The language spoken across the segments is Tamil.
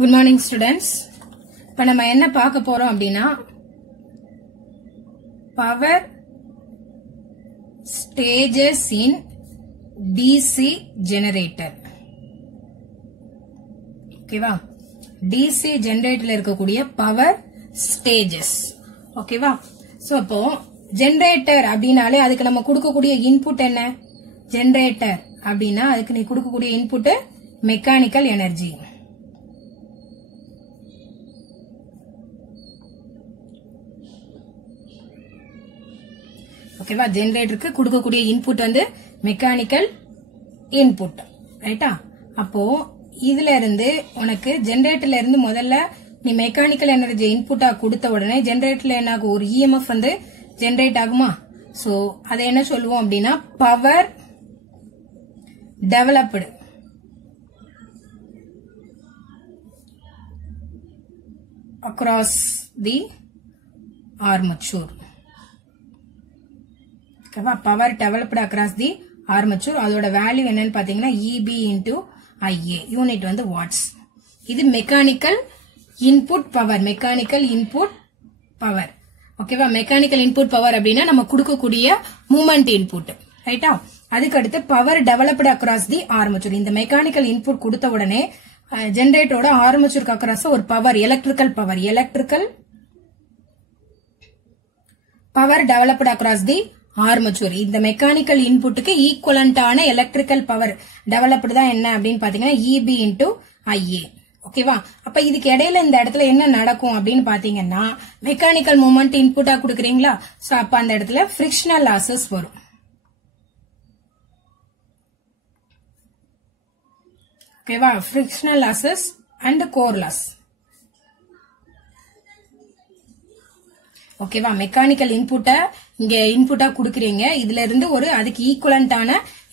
Good morning students. இப்ப நம்ம என்ன பார்க்க போறோம் அப்படினா power stages in DC generator. ஓகேவா? DC generatorல இருக்கக்கூடிய power stages. ஓகேவா? சோ அப்போ generator அப்படினாலே அதுக்கு நம்ம கொடுக்கக்கூடிய input என்ன? Generator அப்படினா அதுக்கு நீ கொடுக்கக்கூடிய input mechanical energy. ஓகேவா? ஜெனரேட்டருக்கு கொடுக்கக்கூடிய இன்புட் வந்து மெக்கானிக்கல் இன்புட், ரைட்டா? அப்போ இதுல இருந்து உனக்கு ஜெனரேட்டர்ல இருந்து முதல்ல நீ மெக்கானிக்கல் எனர்ஜி இன்புட்டா கொடுத்த உடனே ஜெனரேட்டர்ல என்ன ஆகும்? ஒரு இஎம்எஃப் வந்து ஜெனரேட் ஆகுமா? சோ அதை என்ன சொல்லுவோம் அப்படின்னா power developed. across the armature. Power developed across the armature. அதோட வேல்யூ என்னன்னு பாத்தீங்கன்னா EB into IA. யூனிட் வந்து வாட்ஸ். இது mechanical input power. Mechanical input power. ஓகேவா? மெக்கானிக்கல் இன்புட் பவர் அப்படின்னா நம்ம கொடுக்கக்கூடிய மூமெண்ட் இன்புட், ரைட்டா? அதுக்கு அடுத்து power developed across the armature. இந்த மெக்கானிக்கல் இன்புட் கொடுத்த உடனே ஜெனரேட்டரோட ஆர்மச்சூருக்கு அக்ராஸ் ஒரு power, electrical power. Electrical power developed across the armature. இந்த மெக்கானிக்கல் இன்புட்டுக்கு ஈக்குவலண்டான எலக்ட்ரிக்கல் பவர் டெவலப்டு தான் என்ன அப்படின்னு பாத்தீங்கன்னா EB into IA. ஓகேவா? அப்ப இதுக்கு இடையில இந்த இடத்துல என்ன நடக்கும் அப்படின்னு பாத்தீங்கன்னா மெக்கானிக்கல் மூமெண்ட் இன்புட்டா கொடுக்குறீங்களா? சோ அப்ப அந்த இடத்துல ஃபிரிக்ஷனல் லாசஸ் வரும். ஓகேவா? Frictional losses and core loss. ஓகேவா? மெக்கானிக்கல் இன்புட்ட இங்க இன்புட்டா குடுக்குறீங்க. இதுல இருந்து ஒரு அதுக்கு ஈக்குவலண்டான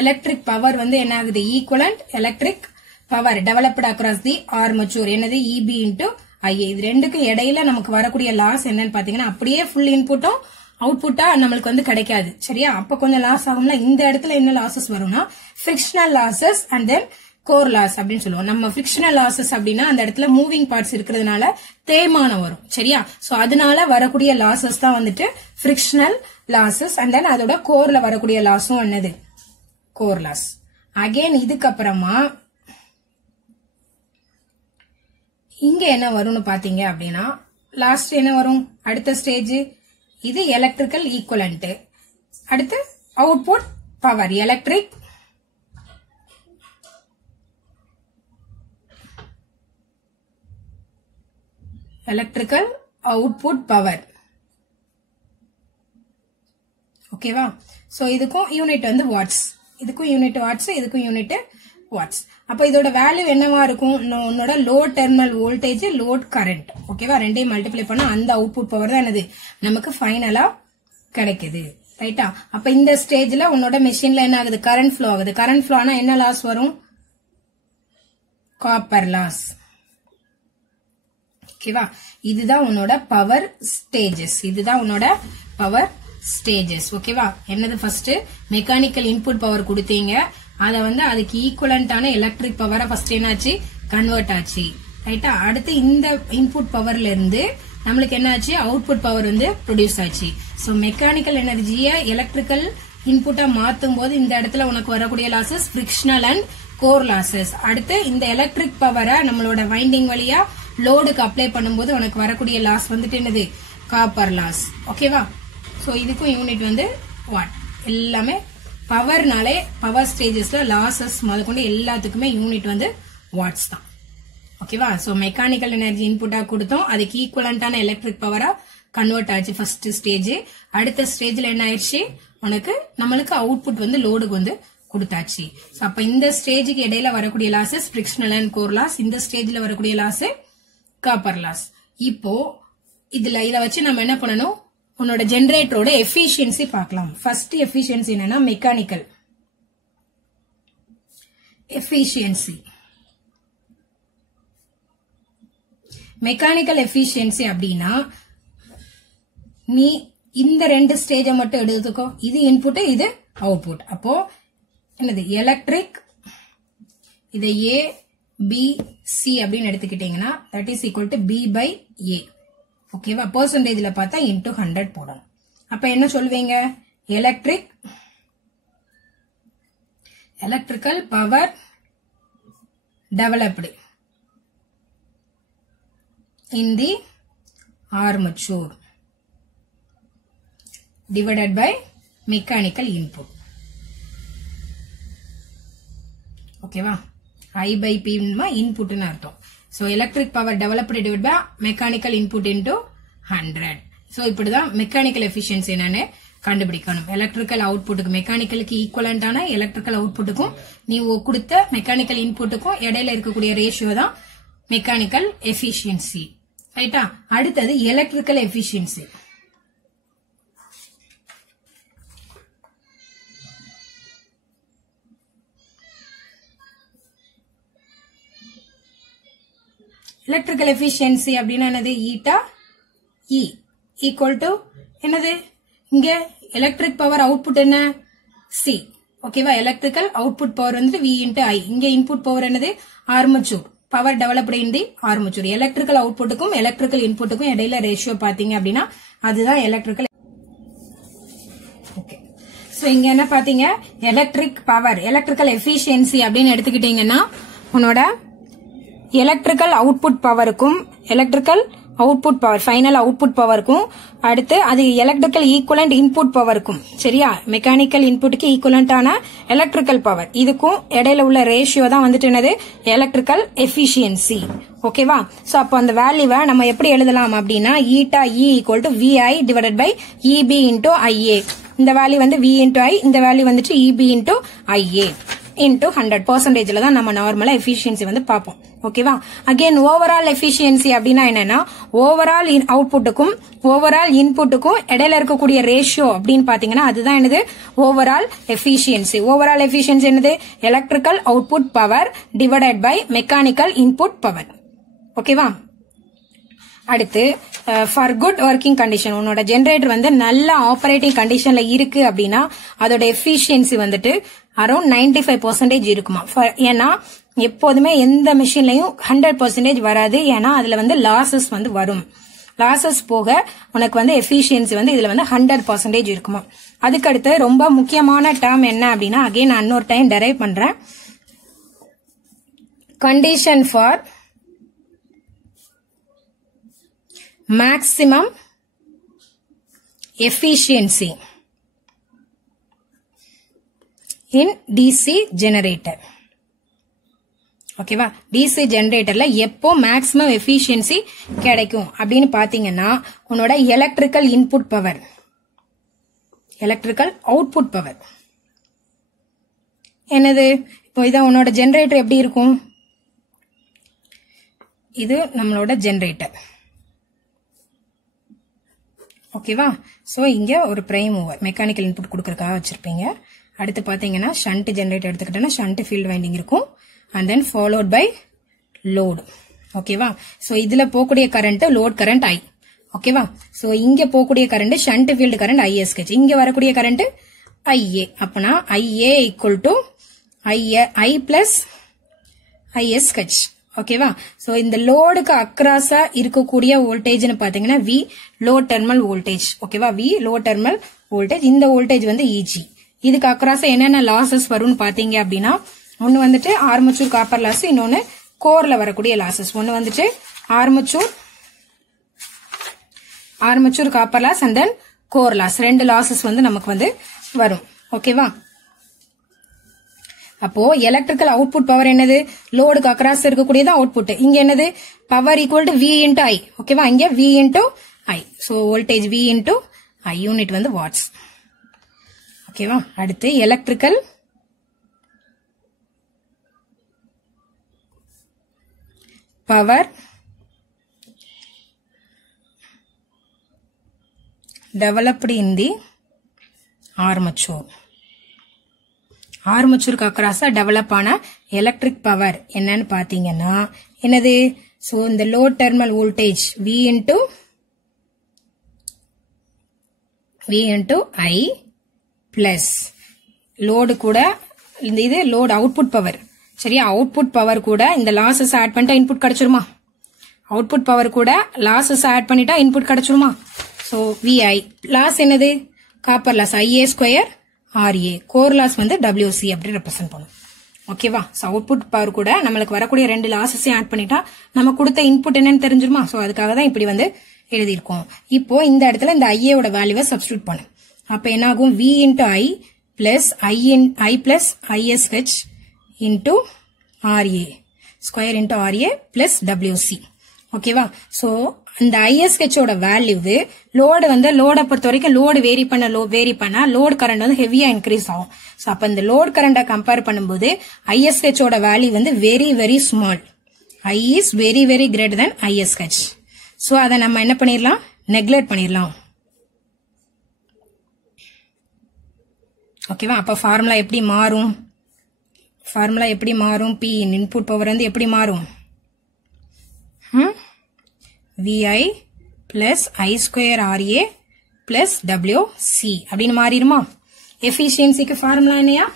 எலக்ட்ரிக் பவர் வந்து என்ன ஆகுது? Equivalent electric power developed across the armature. என்னது? EB into IA. இது ரெண்டுக்கும் இடையில நமக்கு வரக்கூடிய லாஸ் என்னன்னு பாத்தீங்கன்னா அப்படியே ஃபுல் இன்புட்டும் அவுட்புட்டா நம்மளுக்கு வந்து கிடைக்காது. சரியா? அப்ப கொஞ்சம் லாஸ் ஆகும்ல. இந்த இடத்துல என்ன லாசஸ் வரும்னா frictional losses and then core loss அப்படின்னு சொல்லுவோம். நம்ம ஃபிரிக்ஷனல் லாசஸ் அப்படின்னா அந்த இடத்துல மூவிங் பார்ட்ஸ் இருக்கிறதுனால தேய்மானம் வரும். சரியா? சோ அதனால வரக்கூடிய லாசஸ் தான் வந்துட்டு ஃபிரிக்ஷனல் லாசஸ். அண்ட் தென் அதோட கோர்ல வரக்கூடிய லாஸும் என்னது? Core loss. அகைன் இதுக்கப்புறமா இங்க என்ன வரும்னு பாத்தீங்க அப்படின்னா லாஸ்ட் என்ன வரும்? அடுத்த ஸ்டேஜ் இது எலக்ட்ரிக்கல் ஈக்குவலண்ட். அடுத்து output power, electrical output power. ஓகேவா? சோ இதுக்கும் யூனிட் வந்து வாட்ஸ். இதுக்கும் யூனிட் வாட்ஸ், இதுக்கும் யூனிட் வாட்ஸ். அப்ப இதோட வேல்யூ என்னவா இருக்கும்? உன்னோட load terminal voltage, load current. ஓகேவா? ரெண்டையும் மல்டிப்ளை பண்ணா அந்த அவுட்புட் பவர் தான் என்னது நமக்கு ஃபைனலா கிடைக்குது, ரைட்டா? அப்ப இந்த ஸ்டேஜ்ல உன்னோட மெஷின்ல என்ன ஆகுது? கரண்ட் ஃப்ளோ ஆகுது. கரண்ட் ஃப்ளோ ஆனா என்ன லாஸ் வரும்? Copper loss. ஓகேவா? இதுதான் உன்னோட பவர் ஸ்டேஜஸ். இதுதான் உன்னோட பவர் ஸ்டேஜஸ். ஓகேவா? என்னது? ஃபர்ஸ்ட் மெக்கானிக்கல் இன்புட் பவர் கொடுத்தீங்க. அத வந்து அதுக்கு ஈக்குவலண்டான எலக்ட்ரிக் பவரை ஃபர்ஸ்ட் என்னாச்சு? கன்வெர்ட் ஆச்சு, ரைட்டா? அடுத்து இந்த இன்புட் பவர்ல இருந்து நம்மளுக்கு என்ன ஆச்சு? அவுட்புட் பவர் வந்து ப்ரொடியூஸ் ஆச்சு. சோ மெக்கானிக்கல் எனர்ஜியை எலக்ட்ரிக்கல் இன்புட்டா மாத்தும் போது இந்த இடத்துல உனக்கு வரக்கூடிய losses frictional and core losses. அடுத்து இந்த எலக்ட்ரிக் பவரை நம்மளோட வைண்டிங் வழியா லோடுக்கு அப்ளை பண்ணும்போது உனக்கு வரக்கூடிய லாஸ் வந்துட்டு என்னது? Copper loss. ஓகேவா? சோ இதுக்கும் யூனிட் வந்து வாட். எல்லாமே பவர்னாலே பவர் ஸ்டேஜஸ்ல லாசஸ் முதற்கொண்டு எல்லாத்துக்குமே யூனிட் வந்து வாட்ஸ் தான். ஓகேவா? சோ மெக்கானிக்கல் எனர்ஜி இன்புட்டா கொடுத்தோம். அதுக்கு ஈக்குவலண்டான எலக்ட்ரிக் பவரா கன்வெர்ட் ஆச்சு ஃபர்ஸ்ட் ஸ்டேஜ். அடுத்த ஸ்டேஜ்ல என்ன ஆயிடுச்சு? உனக்கு நம்மளுக்கு அவுட்புட் வந்து லோடுக்கு வந்து கொடுத்தாச்சு. அப்ப இந்த ஸ்டேஜுக்கு இடையில வரக்கூடிய losses frictional and core loss. இந்த ஸ்டேஜ்ல வரக்கூடிய லாஸ் காப்பர் லாஸ். இப்போ இதுல இத வச்சு நம்ம என்ன பண்ணணும்? உன்னோட ஜெனரேட்டரோட எஃபிஷியன்சி பார்க்கலாம். ஃபர்ஸ்ட் எஃபிஷியன்சி என்னன்னா மெக்கானிக்கல் எஃபிஷியன்சி. மெக்கானிக்கல் எஃபிஷியன்சி அப்படின்னா நீ இந்த ரெண்டு ஸ்டேஜை மட்டும் எடுத்துக்கோ. இது இன்புட், இது அவுட்புட். அப்போ என்னது? எலக்ட்ரிக், இதை A, BC அப்படின்னு எடுத்துக்கிட்டீங்கன்னா that is equal to B by A. ஓகேவா? பெர்சன்டேஜ்ல பார்த்தா into 100 போடணும். அப்ப என்ன சொல்வீங்க? electrical power developed in the armature divided by mechanical input. ஓகேவா? I by P input ன்னு அர்த்தம். So electric power developed divided by mechanical input into 100. So இப்படிதான் மெக்கானிக்கல் எஃபிஷியன்சி என்னன்னு கண்டுபிடிக்கணும். எலக்ட்ரிக்கல் அவுட்புட்டுக்கு மெக்கானிக்கலுக்கு ஈக்குவலண்டான எலக்ட்ரிக்கல் அவுட்புட்டுக்கும் நீங்க கொடுத்த மெக்கானிக்கல் இன்புட்டுக்கும் இடையில இருக்கக்கூடிய ரேஷியோ தான் மெக்கானிக்கல் எஃபிஷியன்சி. ரைட்டா? அடுத்தது எலக்ட்ரிக்கல் எஃபிஷியன்சி. எலக்ட்ரிக்கல் எஃபிஷியன்சி அப்படின்னா என்னது? ஈட்டா இ ஈக்குவல் டு என்னது? இங்க எலக்ட்ரிக் பவர் அவுட்புட் என்ன? சி. ஓகேவா? எலக்ட்ரிக்கல் அவுட்புட் பவர் வந்து V into I. இங்க இன்புட் பவர் என்னது? Armature. Power developed in the armature. Electrical அவுட்புட்டுக்கும் எலக்ட்ரிக்கல் இன்புட்டுக்கும் இடையில ரேஷியோ பாத்தீங்க அப்படின்னா அதுதான் எலக்ட்ரிக்கல். ஓகே. சோ இங்க என்ன பாத்தீங்க? எலக்ட்ரிக் பவர், எலக்ட்ரிக்கல் எஃபிஷியன்சி அப்படின்னு எடுத்துக்கிட்டீங்கன்னா உன்னோட எலக்ட்ரிக்கல் அவுட்புட் பவருக்கும் electrical output power final output பவருக்கும் அடுத்து அது எலக்ட்ரிக்கல் ஈக்குவலண்ட் இன்புட் பவருக்கும், சரியா? மெக்கானிக்கல் இன்புட்டுக்கு ஈக்குவலண்டான எலக்ட்ரிக்கல் பவர் இதுக்கும் இடையில உள்ள ரேஷியோ தான் வந்துட்டு என்னது? Electrical efficiency. ஓகேவா? சோ அப்போ அந்த வேல்யூவை நம்ம எப்படி எழுதலாம் அப்படின்னா eta e equal to VI divided by EB into IA. இந்த வேல்யூ வந்து V இன்டூ I, இந்த வேல்யூ வந்துட்டு EB இன்டூ IA into 100%ல தான் நம்ம நார்மலா எஃபிஷியன்சி வந்து பார்ப்போம். ஓகேவா? அகைன் ஓவரால் எஃபிஷியன்சி அப்படின்னா என்னன்னா ஓவரால் அவுட்புட்டுக்கும் ஓவரால் இன்புட்டுக்கும் இடையில இருக்கக்கூடிய ரேஷியோ அப்படின்னு பாத்தீங்கன்னா அதுதான் என்னது? Overall efficiency. ஓவரால் எஃபிஷியன்சி என்னது? Electrical output power divided by mechanical input power. ஓகேவா? அடுத்து ஃபார் குட் ஒர்க்கிங் கண்டிஷன், உன்னோட ஜெனரேட்டர் வந்து நல்ல ஆபரேட்டிங் கண்டிஷன்ல இருக்கு அப்படின்னா அதோட எஃபிஷியன்சி வந்துட்டு அரௌண்ட் 95% இருக்குமா. ஏன்னா எப்போதுமே எந்த மிஷின்லயும் 100% வராது. ஏன்னா அதுல வந்து லாசஸ் வந்து வரும். லாசஸ் போக உனக்கு வந்து எஃபிஷியன்சி வந்து இதுல வந்து 100% இருக்குமா. அதுக்கடுத்து ரொம்ப முக்கியமான டேர்ம் என்ன அப்படின்னா அகைன் நான் இன்னொரு டைம் டெரைவ் பண்றேன். Condition for maximum efficiency in DC generator. ஓகேவா? டிசி ஜெனரேட்டர்ல எப்போ மேக்ஸிமம் எஃபிஷியன்சி கிடைக்கும் அப்படின்னு பாத்தீங்கன்னா உன்னோட electrical input power, electrical output power என்னது? இப்போ இதான் உன்னோட ஜெனரேட்டர் எப்படி இருக்கும்? இது நம்மளோட ஜெனரேட்டர். ஓகேவா? சோ இங்க ஒரு பிரைம் மூவர் மெக்கானிக்கல் இன்புட் கொடுக்கறதுக்காக வச்சிருப்பீங்க. அடுத்து பாத்தீங்கன்னா ஷண்ட் ஜெனரேட்டர் எடுத்துக்கிட்டோம்னா ஷண்ட் ஃபீல்ட் வைண்டிங் இருக்கும் and then followed by load. ஓகேவா? சோ இதுல போகக்கூடிய கரண்ட் லோட் கரண்ட் I. ஓகேவா? சோ இங்க போகக்கூடிய current shunt field current ISH. இங்க வரக்கூடிய கரண்ட் IA. அப்பனா IA equal to I plus ISH. ஓகேவா? சோ இந்த லோடுக்கு அக்ராஸா இருக்கக்கூடிய வோல்டேஜ்னு பாத்தீங்கன்னா V லோ டெர்மினல் வோல்டேஜ். ஓகேவா? V low terminal voltage. இந்த வோல்டேஜ் வந்து EG. இதுக்கு அக்ராஸா என்னென்ன லாசஸ் வரும்னு பாத்தீங்க அப்படின்னா ஒன்னு வந்துட்டு ஆர்மச்சூர் காப்பர் லாஸ், இன்னொன்னு கோர்ல வரக்கூடிய லாசஸ். ஒன்னு வந்துட்டு armature copper loss and then core loss. ரெண்டு லாசஸ் வந்து நமக்கு வந்து வரும். ஓகேவா? அப்போ எலக்ட்ரிக்கல் அவுட்புட் பவர் என்னது? லோடுக்கு அக்ராஸ் இருக்கக்கூடியது அவுட்புட். இங்க என்னது? Power equal to V into I. ஓகேவா? இங்க V into I. So voltage V into I. Unit வந்து வாட்ஸ். ஓகேவா? அடுத்து electrical power developed in the armature. ஆர்மச்சூருக்கு அக்ராஸா டெவலப் ஆன எலக்ட்ரிக் பவர் என்னன்னு பாத்தீங்கன்னா என்னது? சோ இந்த low terminal voltage V into I plus load கூட இந்த இது லோடு அவுட்புட் பவர், சரியா? அவுட்புட் பவர் கூட இந்த லாசஸ் ஆட் பண்ணிட்டா இன்புட் கிடைச்சிருமா? அவுட்புட் பவர் கூட லாசஸ் ஆட் பண்ணிட்டா இன்புட் கிடைச்சிருமா? சோ VI லாஸ் என்னது? Copper loss IA² RA, core loss வந்து WC அப்படி ரெப்ரசென்ட் பண்ணும். ஓகேவா? சோ அவுட்புட் பவர் கூட நம்மளுக்கு வரக்கூடிய ரெண்டு லாசஸையும் ஆட் பண்ணிட்டா நம்ம கொடுத்த இன்புட் என்னன்னு தெரிஞ்சிருமா? சோ அதுக்காக தான் இப்படி வந்து எழுதியிருக்கோம். இப்போ இந்த இடத்துல இந்த IA ஓட வேல்யூவை சப்ஸ்டிடியூட் பண்ணு. அப்ப என்ன ஆகும்? V into I plus I plus ISH into RA square into RA plus WC. ஓகேவா? சோ இந்த ISH ஓட வேல்யூ லோடு வந்து லோட பொறுத்த வரைக்கும் லோடு வேரி பண்ணா லோடு கரண்ட் வந்து ஹெவியா இன்க்ரீஸ் ஆகும். சோ அப்ப இந்த லோடு கரண்ட கம்பேர் பண்ணும்போது ISH ஓட வேல்யூ வந்து very very small. I is very very greater than ISH. So அதை நம்ம என்ன பண்ணிடலாம்? நெக்லெக்ட் பண்ணிடலாம். ஓகேவா? அப்ப ஃபார்முலா எப்படி மாறும்? ஃபார்முலா எப்படி மாறும்? P இன்புட் பவர் வந்து எப்படி மாறும்? VI plus I² RA plus WC அப்படின்னு மாறிடுமா? எஃபிஷியன்சிக்கு ஃபார்முலா என்னையா?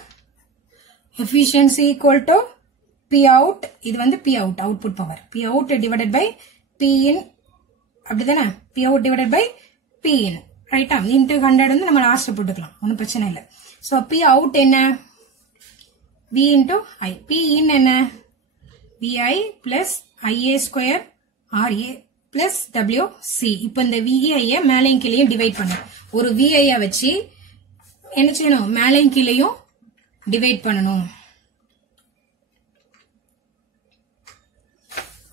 Efficiency equal to P out, இது வந்து P out output power, P out divided by P in அப்படிதானே? P out divided by P in, ரைட்டா? இன்டு 100 வந்து நம்ம லாஸ்ட் போட்டுக்கலாம், ஒன்னும் பிரச்சனை இல்லை. சோ P out என்ன? V into I. P in என்ன? VI plus IA² RA plus WC. இப்ப இந்த VI மேலையும் கீழையும் டிவைட் பண்ணு. ஒரு VI வச்சு என்ன செய்யணும்? மேலையும் கீழையும் டிவைட் பண்ணணும்.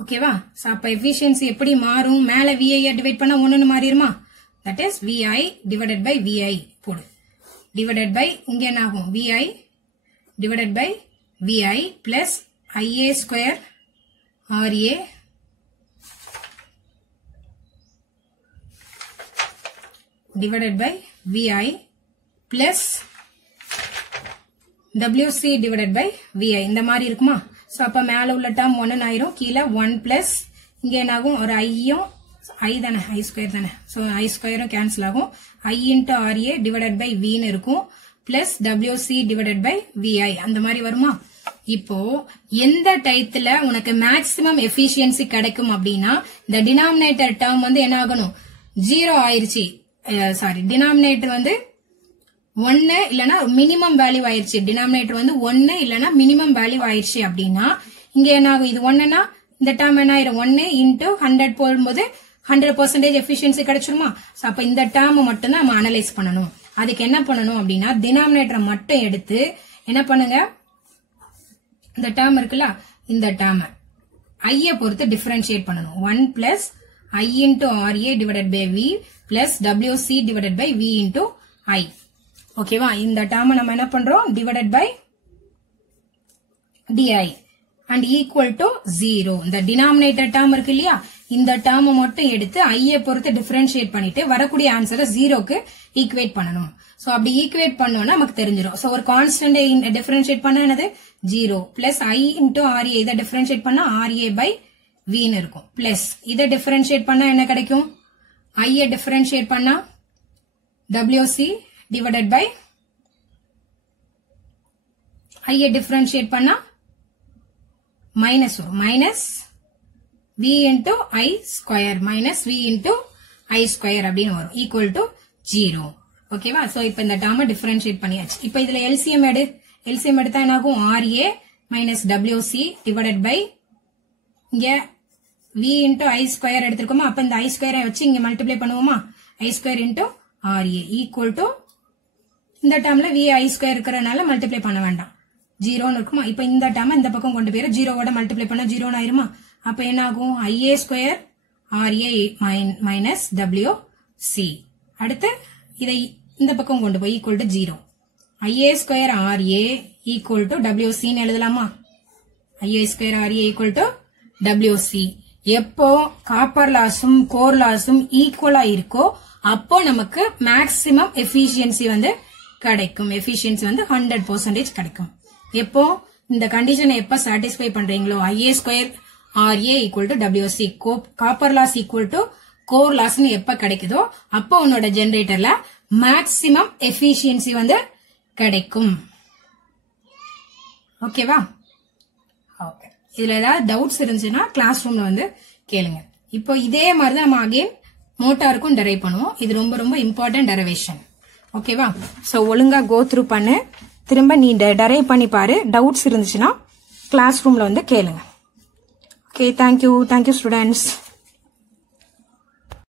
ஓகேவா? அப்ப எஃபிஷியன்சி எப்படி மாறும்? மேல VI டிவைட் பண்ணா ஒன்னு மாறிடுமா? That is VI divided by VI போடு. டிவைடட் பை இங்க என்ன ஆகும்? VI divided by VI plus IA² RA divided by VI plus WC divided by VI. இந்த மாதிரி இருக்குமா? சோ அப்ப மேல உள்ள டேர்ம் 1 ஆயிரும், கீழே 1 பிளஸ் இங்க என்ன ஆகும்? ஒரு ஐயும் I தானே, I² தானே. சோ I² கேன்சல் ஆகும். I into RA divided by V ன்னு இருக்கும், plus WC divided by VI அந்த மாதிரி வருமா? இப்போ எந்த டைத்துல உனக்கு மேக்ஸிமம் எஃபிஷியன்சி கிடைக்கும் அப்படின்னா இந்த டினாமினேட்டர் டேர்ம் வந்து என்ன ஆகணும்? 0 ஆயிருச்சு. சாரி, டினாமினேட்டர் வந்து 1 இல்லனா மினிமம் வேல்யூ ஆயிருச்சு. டினாமினேட்டர் வந்து 1 இல்லனா மினிமம் வேல்யூ ஆயிருச்சு அப்படின்னா இங்க என்ன ஆகும்? இது 1னா இந்த டேர்ம் என்ன ஆயிரும்? 1 into 100 போடும்போது 100% எஃபிஷியன்சி கிடைச்சிருமா? சோ அப்ப இந்த டேர்ம் மட்டும் தான் நம்ம அனலைஸ் பண்ணணும். அதுக்கு என்ன பண்ணணும் அப்படின்னா டினாமினேட்டரை மட்டும் எடுத்து என்ன பண்ணுங்க? இந்த டேர்ம் இருக்குல்ல, இந்த டேர்ம் ஐய பொறுத்து டிஃபரன்ஷியேட் பண்ணணும். 1 plus I into RA divided by V plus WC divided by V into I. ஓகேவா? இந்த டேர்ம் நம்ம என்ன பண்றோம்? divided by DI and equal to 0. இந்த டினாமினேட்டர் டேர்ம் இருக்கு இல்லையா, இந்த டேர்ம் மட்டும் எடுத்து ஐய பொறுத்து டிஃபரன்ஷியேட் பண்ணிட்டு வரக்கூடிய ஆன்சரை 0க்கு ஈக்குவேட் பண்ணணும். சோ அப்படி ஈக்குவேட் பண்ணோம்னா நமக்கு தெரிஞ்சிடும். சோ ஒரு கான்ஸ்டன்ட் டிஃபரன்ஷியேட் பண்ணா என்னது? 0 பிளஸ் I into RA, இதை டிஃபரன்ஷியேட் பண்ணா RA by V ன்னு இருக்கும். பிளஸ் இதை டிஃபரன்ஷியேட் பண்ணா என்ன கிடைக்கும்? ஐய டிஃபரன்ஷியேட் பண்ணா WC divided by ஐய டிஃபரன்ஷியேட் பண்ணா மைனஸ் வரும், minus V into I² minus V into I² அப்படின்னு வரும், ஈக்குவல் டு 0. ஓகேவா? சோ இப்ப இந்த டேர்மை டிஃபரன்ஷியேட் பண்ணியாச்சு. இப்ப இதுல LCM எடு. LCM எடுத்தா என்ன ஆகும்? RA minus WC divided by இங்க V into I² எடுத்திருக்கோமா, அப்ப இந்த I² வச்சு இங்க மல்டிப்ளை பண்ணுவோமா? I² into RA equal to இந்த டேர்ம்ல V I² இருக்கிறதுனால மல்டிப்ளை பண்ண வேண்டாம், 0 இருக்குமா? இப்ப இந்த டேர்ம் இந்த பக்கம் கொண்டு போயிரு, 0வோட மல்டிப்ளை பண்ணா 0 ஆயிருமா? அப்ப என்ன ஆகும்? IA² RA minus WC. அடுத்து இதை இந்த பக்கம் கொண்டு போய் equal to 0. IA² RA equal to WC ன்னு எழுதலாமா? IA² RA equal to WC. எப்போ காப்பர் லாஸும் கோர் லாஸும் ஈக்குவலா இருக்கோ அப்போ நமக்கு மேக்ஸிமம் எஃபிஷியன்சி வந்து கிடைக்கும். எஃபிஷியன்சி வந்து 100% கிடைக்கும். எப்போ இந்த கண்டிஷனை எப்ப சாட்டிஸ்ஃபை பண்றீங்களோ IA² RA equal to WC, copper loss equal to core லாஸ்னு எப்ப கிடைக்குதோ அப்போ உன்னோட ஜெனரேட்டர்ல மேக்ஸிமம் எஃபிஷியன்சி வந்து கிடைக்கும். ஓகேவா? ஓகே, இதுல ஏதாவது டவுட்ஸ் இருந்துச்சுன்னா கிளாஸ் ரூம்ல வந்து கேளுங்க. இப்போ இதே மாதிரி தான் நம்ம அகைன் மோட்டாருக்கும் டெரைவ் பண்ணுவோம். இது ரொம்ப ரொம்ப இம்பார்ட்டன்ட் டெரிவேஷன். ஓகேவா? ஸோ ஒழுங்கா கோ த்ரூ பண்ணு, திரும்ப நீ டெரைவ் பண்ணி பாரு. டவுட்ஸ் இருந்துச்சுன்னா கிளாஸ் ரூம்ல வந்து கேளுங்க. Okay, thank you students.